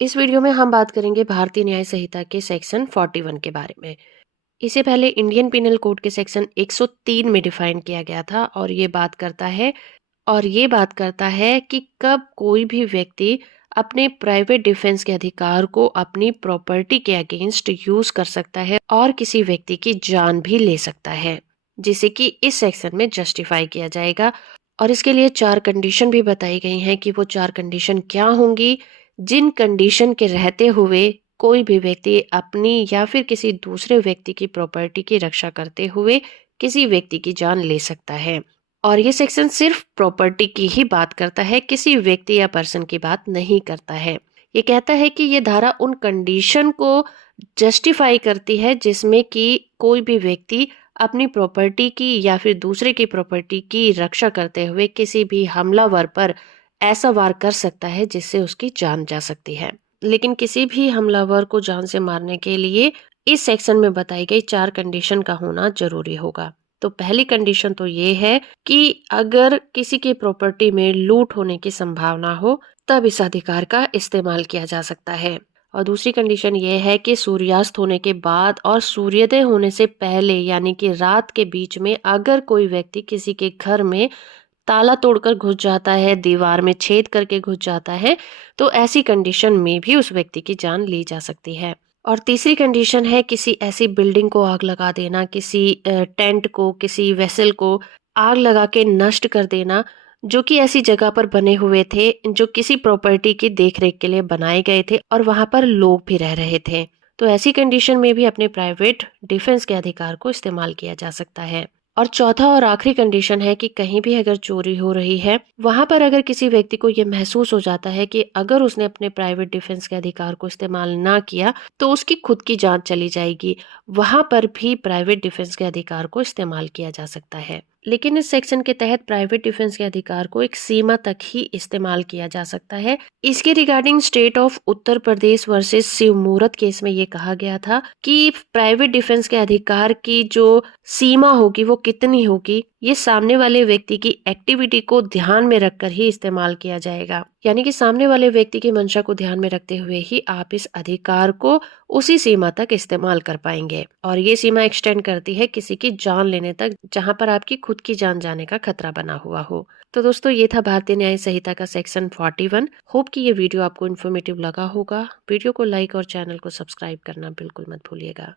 इस वीडियो में हम बात करेंगे भारतीय न्याय संहिता के सेक्शन 41 के बारे में। इसे पहले इंडियन पिनल कोड के सेक्शन 103 में डिफाइन किया गया था और ये बात करता है कि कब कोई भी व्यक्ति अपने प्राइवेट डिफेंस के अधिकार को अपनी प्रॉपर्टी के अगेंस्ट यूज कर सकता है और किसी व्यक्ति की जान भी ले सकता है, जिसे कि इस सेक्शन में जस्टिफाई किया जाएगा। और इसके लिए 4 कंडीशन भी बताई गई हैं कि वो 4 कंडीशन क्या होंगी, जिन कंडीशन के रहते हुए कोई भी व्यक्ति अपनी या फिर किसी दूसरे व्यक्ति की प्रॉपर्टी की रक्षा करते हुए किसी व्यक्ति की जान ले सकता है। और ये सेक्शन सिर्फ प्रॉपर्टी की ही बात करता है, किसी व्यक्ति या पर्सन की बात नहीं करता है। ये कहता है कि ये धारा उन कंडीशन को जस्टिफाई करती है जिसमें कि कोई भी व्यक्ति अपनी प्रॉपर्टी की या फिर दूसरे की प्रॉपर्टी की रक्षा करते हुए किसी भी हमलावर पर ऐसा वार कर सकता है जिससे उसकी जान जा सकती है। लेकिन किसी भी हमलावर को जान से मारने के लिए इस सेक्शन में बताई गई 4 कंडीशन का होना जरूरी होगा। तो पहली कंडीशन तो ये है कि अगर किसी की प्रॉपर्टी में लूट होने की संभावना हो तब इस अधिकार का इस्तेमाल किया जा सकता है। और दूसरी कंडीशन ये है कि सूर्यास्त होने के बाद और सूर्योदय होने से पहले यानी कि रात के बीच में अगर कोई व्यक्ति किसी के घर में ताला तोड़कर घुस जाता है, दीवार में छेद करके घुस जाता है, तो ऐसी कंडीशन में भी उस व्यक्ति की जान ली जा सकती है। और तीसरी कंडीशन है किसी ऐसी बिल्डिंग को आग लगा देना, किसी टेंट को, किसी वेसल को आग लगा के नष्ट कर देना, जो कि ऐसी जगह पर बने हुए थे जो किसी प्रॉपर्टी की देखरेख के लिए बनाए गए थे और वहां पर लोग भी रह रहे थे। तो ऐसी कंडीशन में भी अपने प्राइवेट डिफेंस के अधिकार को इस्तेमाल किया जा सकता है। और चौथा और आखिरी कंडीशन है कि कहीं भी अगर चोरी हो रही है, वहां पर अगर किसी व्यक्ति को ये महसूस हो जाता है कि अगर उसने अपने प्राइवेट डिफेंस के अधिकार को इस्तेमाल ना किया तो उसकी खुद की जान चली जाएगी, वहां पर भी प्राइवेट डिफेंस के अधिकार को इस्तेमाल किया जा सकता है। लेकिन इस सेक्शन के तहत प्राइवेट डिफेंस के अधिकार को एक सीमा तक ही इस्तेमाल किया जा सकता है। इसके regarding state of Uttar Pradesh versus Shivmurat case में ये कहा गया था कि प्राइवेट डिफेंस के अधिकार की जो सीमा होगी वो कितनी होगी, ये सामने वाले व्यक्ति की एक्टिविटी को ध्यान में रखकर ही इस्तेमाल किया जाएगा। यानी कि सामने वाले व्यक्ति की मंशा को ध्यान में रखते हुए ही आप इस अधिकार को उसी सीमा तक इस्तेमाल कर पाएंगे। और ये सीमा एक्सटेंड करती है किसी की जान लेने तक, जहां पर आपकी खुद की जान जाने का खतरा बना हुआ हो। तो दोस्तों, ये था भारतीय न्याय संहिता का सेक्शन 41। होप कि ये वीडियो आपको इन्फॉर्मेटिव लगा होगा। वीडियो को लाइक और चैनल को सब्सक्राइब करना बिल्कुल मत भूलिएगा।